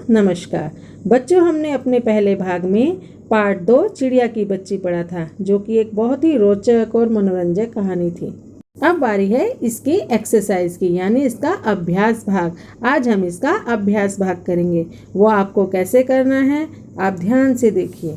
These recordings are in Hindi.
नमस्कार बच्चों, हमने अपने पहले भाग में पार्ट 2 चिड़िया की बच्ची पढ़ा था, जो कि एक बहुत ही रोचक और मनोरंजक कहानी थी। अब बारी है इसकी एक्सरसाइज की, यानी इसका अभ्यास भाग। आज हम इसका अभ्यास भाग करेंगे। वो आपको कैसे करना है, आप ध्यान से देखिए।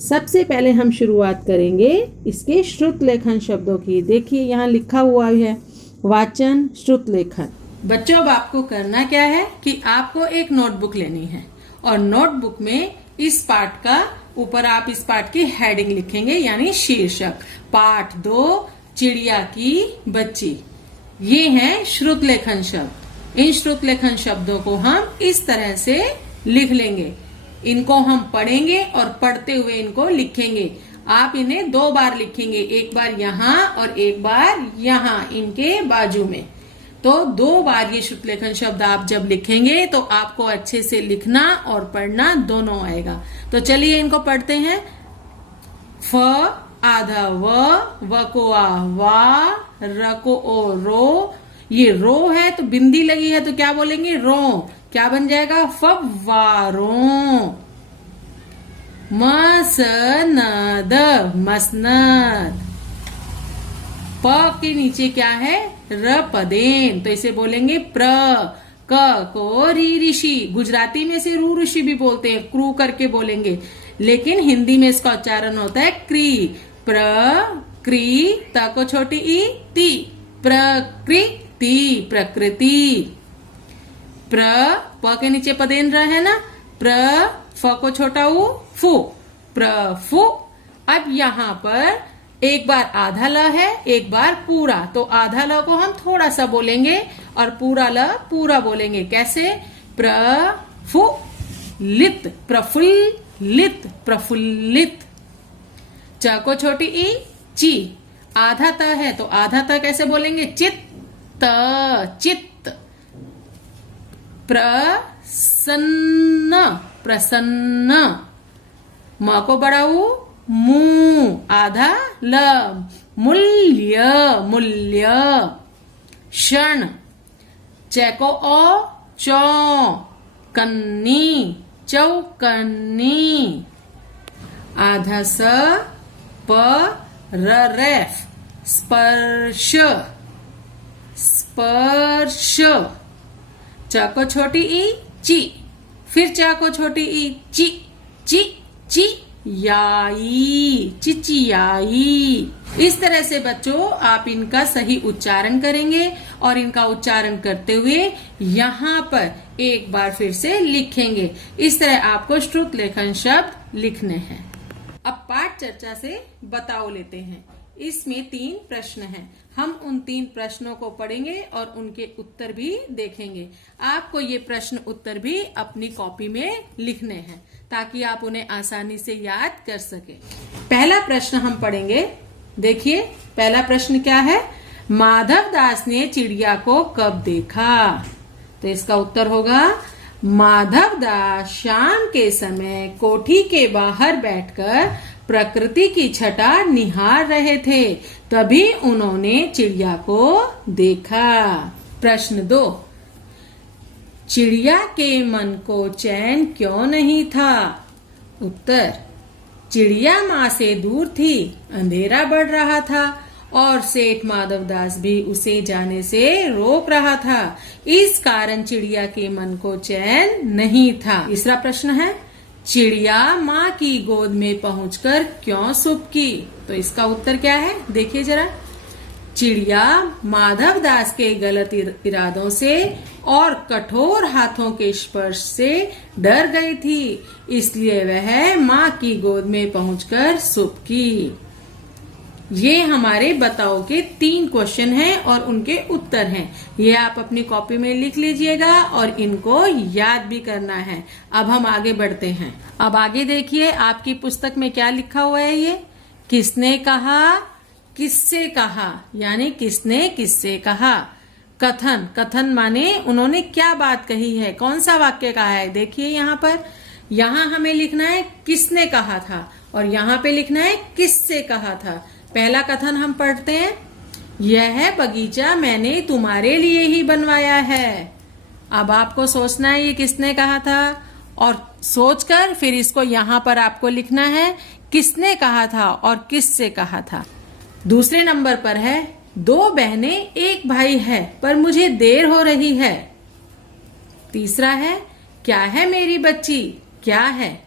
सबसे पहले हम शुरुआत करेंगे इसके श्रुत लेखन शब्दों की। देखिए यहाँ लिखा हुआ है वाचन श्रुत लेखन। बच्चों, अब आपको करना क्या है कि आपको एक नोटबुक लेनी है और नोटबुक में इस पाठ का ऊपर आप इस पाठ की हेडिंग लिखेंगे, यानी शीर्षक पाठ 2 चिड़िया की बच्ची। ये हैं श्रुत लेखन शब्द। इन श्रुत लेखन शब्दों को हम इस तरह से लिख लेंगे। इनको हम पढ़ेंगे और पढ़ते हुए इनको लिखेंगे। आप इन्हें 2 बार लिखेंगे, एक बार यहाँ और एक बार यहाँ इनके बाजू में। तो 2 बार ये श्रुत लेखन शब्द आप जब लिखेंगे तो आपको अच्छे से लिखना और पढ़ना दोनों आएगा। तो चलिए इनको पढ़ते हैं। फ आधा व को आ वा, र को ओ रो। ये रो है तो बिंदी लगी है तो क्या बोलेंगे, रो। क्या बन जाएगा, फव्वारो। मसनद, मसनद। प के नीचे क्या है, र पदेन, तो इसे बोलेंगे प्र। क को री ऋषि, गुजराती में से रू ऋषि भी बोलते हैं, क्रू करके बोलेंगे, लेकिन हिंदी में इसका उच्चारण होता है क्री। प्र क्री, त को छोटी ई ती, प्रकृति, प्रकृति। प्र, प के नीचे पदेन र है ना, प्र, फ को छोटा उ फु, प्रफु। अब यहाँ पर एक बार आधा ल है, एक बार पूरा, तो आधा ल को हम थोड़ा सा बोलेंगे और पूरा ल पूरा बोलेंगे। कैसे, प्रफुल्लित, प्रफुल्लित, प्रफुल्लित। च को छोटी ई ची, आधा त है तो आधा त कैसे बोलेंगे, चित्त, चित्त। प्रसन्न, प्रसन्न। म को बड़ा ऊ मू, आधा ल, मूल्य, मूल्य। क्षण, च को ओ चौ, कन्नी, चौकन्नी। आधा स, प र रेफ, स्पर्श, स्पर्श। च को छोटी ई ची, फिर च को छोटी ई ची, ची, ची याई, चिचियाई। इस तरह से बच्चों आप इनका सही उच्चारण करेंगे और इनका उच्चारण करते हुए यहाँ पर एक बार फिर से लिखेंगे। इस तरह आपको श्रुत लेखन शब्द लिखने हैं। अब पाठ चर्चा से बताओ लेते हैं। इसमें 3 प्रश्न हैं। हम उन 3 प्रश्नों को पढ़ेंगे और उनके उत्तर भी देखेंगे। आपको ये प्रश्न उत्तर भी अपनी कॉपी में लिखने हैं ताकि आप उन्हें आसानी से याद कर सके। पहला प्रश्न हम पढ़ेंगे। देखिए पहला प्रश्न क्या है, माधव दास ने चिड़िया को कब देखा? तो इसका उत्तर होगा, माधव दास शाम के समय कोठी के बाहर बैठकर प्रकृति की छटा निहार रहे थे, तभी उन्होंने चिड़िया को देखा। प्रश्न 2, चिड़िया के मन को चैन क्यों नहीं था? उत्तर, चिड़िया माँ से दूर थी, अंधेरा बढ़ रहा था और सेठ माधवदास भी उसे जाने से रोक रहा था। इस कारण चिड़िया के मन को चैन नहीं था। तीसरा प्रश्न है, चिड़िया माँ की गोद में पहुंचकर क्यों सुबकी? तो इसका उत्तर क्या है, देखिए जरा। चिड़िया माधवदास के गलत इरादों से और कठोर हाथों के स्पर्श से डर गई थी, इसलिए वह माँ की गोद में पहुंचकर सुबकी। ये हमारे बताओ के 3 क्वेश्चन हैं और उनके उत्तर हैं। ये आप अपनी कॉपी में लिख लीजिएगा और इनको याद भी करना है। अब हम आगे बढ़ते हैं। अब आगे देखिए आपकी पुस्तक में क्या लिखा हुआ है। ये किसने कहा, किससे कहा, यानी किसने किससे कहा। कथन, कथन माने उन्होंने क्या बात कही है, कौन सा वाक्य कहा है। देखिए यहाँ पर, यहाँ हमें लिखना है किसने कहा था और यहाँ पे लिखना है किससे कहा था। पहला कथन हम पढ़ते हैं, यह बगीचा मैंने तुम्हारे लिए ही बनवाया है। अब आपको सोचना है ये किसने कहा था, और सोचकर फिर इसको यहाँ पर आपको लिखना है किसने कहा था और किससे कहा था। दूसरे नंबर पर है, 2 बहनें 1 भाई है पर मुझे देर हो रही है। तीसरा है, क्या है मेरी बच्ची, क्या है।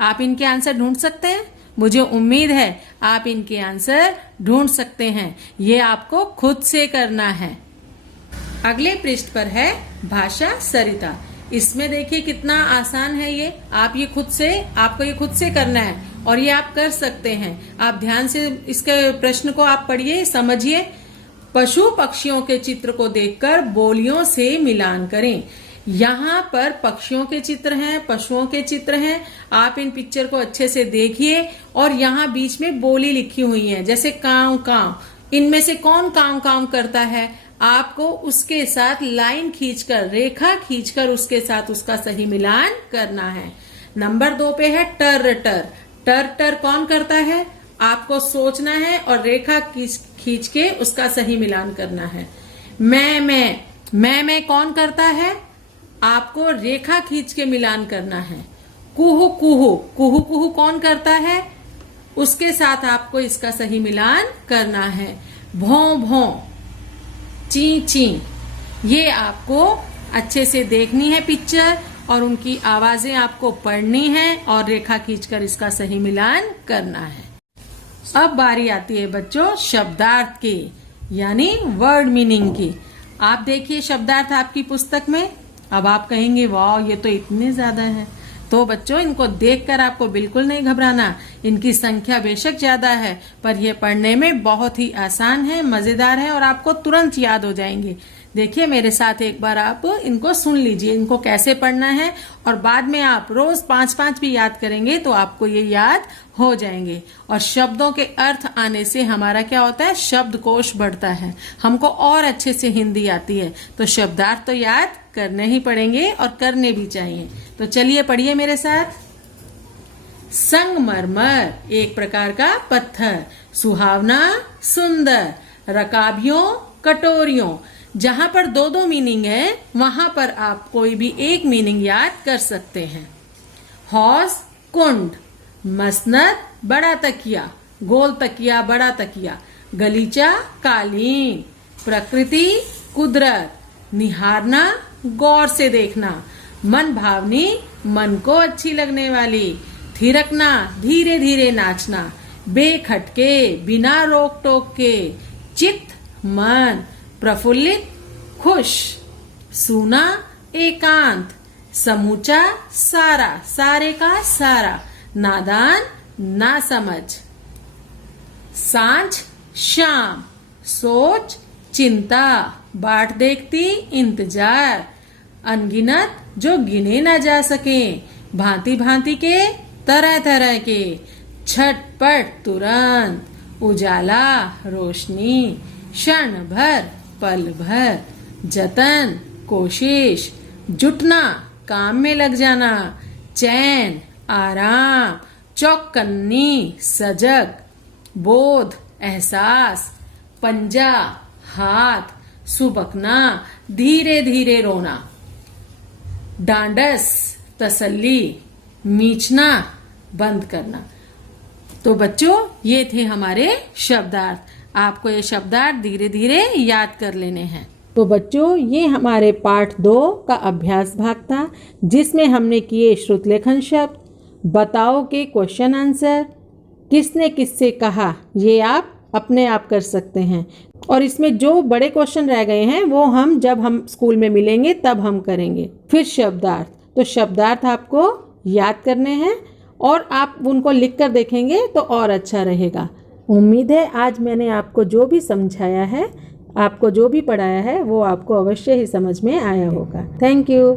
आप इनके आंसर ढूंढ सकते हैं। मुझे उम्मीद है आप इनके आंसर ढूंढ सकते हैं। ये आपको खुद से करना है। अगले पृष्ठ पर है भाषा सरिता। इसमें देखिए कितना आसान है ये। आपको ये खुद से करना है और ये आप कर सकते हैं। आप ध्यान से इसके प्रश्न को आप पढ़िए, समझिए। पशु पक्षियों के चित्र को देखकर बोलियों से मिलान करें। यहाँ पर पक्षियों के चित्र हैं, पशुओं के चित्र हैं। आप इन पिक्चर को अच्छे से देखिए और यहाँ बीच में बोली लिखी हुई है, जैसे काव काव। इनमें से कौन काव काव करता है, आपको उसके साथ लाइन खींचकर, रेखा खींचकर उसके साथ उसका सही मिलान करना है। नंबर 2 पे है टर टर। टर टर कौन करता है, आपको सोचना है और रेखा खींच के उसका सही मिलान करना है। मैं कौन करता है, आपको रेखा खींच के मिलान करना है। कुहू कुहू, कुहू कुहू कौन करता है, उसके साथ आपको इसका सही मिलान करना है। भौं भौं, ची ची, ये आपको अच्छे से देखनी है पिक्चर और उनकी आवाजें आपको पढ़नी है और रेखा खींचकर इसका सही मिलान करना है। अब बारी आती है बच्चों शब्दार्थ की, यानी वर्ड मीनिंग की। आप देखिए शब्दार्थ आपकी पुस्तक में। अब आप कहेंगे वाह ये तो इतने ज्यादा है। तो बच्चों इनको देखकर आपको बिल्कुल नहीं घबराना। इनकी संख्या बेशक ज्यादा है पर यह पढ़ने में बहुत ही आसान है, मजेदार है और आपको तुरंत याद हो जाएंगे। देखिए मेरे साथ एक बार आप इनको सुन लीजिए, इनको कैसे पढ़ना है, और बाद में आप रोज 5-5 भी याद करेंगे तो आपको ये याद हो जाएंगे। और शब्दों के अर्थ आने से हमारा क्या होता है, शब्दकोश बढ़ता है, हमको और अच्छे से हिंदी आती है। तो शब्दार्थ तो याद करने ही पड़ेंगे और करने भी चाहिए। तो चलिए पढ़िए मेरे साथ। संगमरमर एक प्रकार का पत्थर, सुहावना सुंदर, रकाबियों कटोरियों। जहां पर 2-2 मीनिंग है वहां पर आप कोई भी एक मीनिंग याद कर सकते हैं। हौज कुंड, मसनद बड़ा तकिया, गोल तकिया बड़ा तकिया, गलीचा कालीन, प्रकृति कुदरत, निहारना गौर से देखना, मन भावनी मन को अच्छी लगने वाली, थिरकना धीरे धीरे नाचना, बेखटके बिना रोक टोक के, चित्त मन प्रफुल्लित खुश, सूना एकांत, समूचा सारा सारे का सारा, नादान ना समझ, सांझ शाम, सोच चिंता, बाट देखती इंतजार, अनगिनत जो गिने ना जा सके, भांति भांति के तरह तरह के, छटपट तुरंत, उजाला रोशनी, क्षण भर पल भर, जतन कोशिश, जुटना काम में लग जाना, चैन आराम, चौकन्नी सजग, बोध एहसास, पंजा हाथ, सुबकना धीरे धीरे रोना, डांडस तसल्ली, मीचना बंद करना। तो बच्चों ये थे हमारे शब्दार्थ। आपको ये शब्दार्थ धीरे धीरे याद कर लेने हैं। तो बच्चों ये हमारे पाठ 2 का अभ्यास भाग था, जिसमें हमने किए श्रुतलेखन शब्द, बताओ के क्वेश्चन आंसर, किसने किससे कहा, ये आप अपने आप कर सकते हैं। और इसमें जो बड़े क्वेश्चन रह गए हैं वो हम जब हम स्कूल में मिलेंगे तब हम करेंगे। फिर शब्दार्थ, तो शब्दार्थ आपको याद करने हैं और आप उनको लिख कर देखेंगे तो और अच्छा रहेगा। उम्मीद है आज मैंने आपको जो भी समझाया है, आपको जो भी पढ़ाया है वो आपको अवश्य ही समझ में आया होगा। Thank you.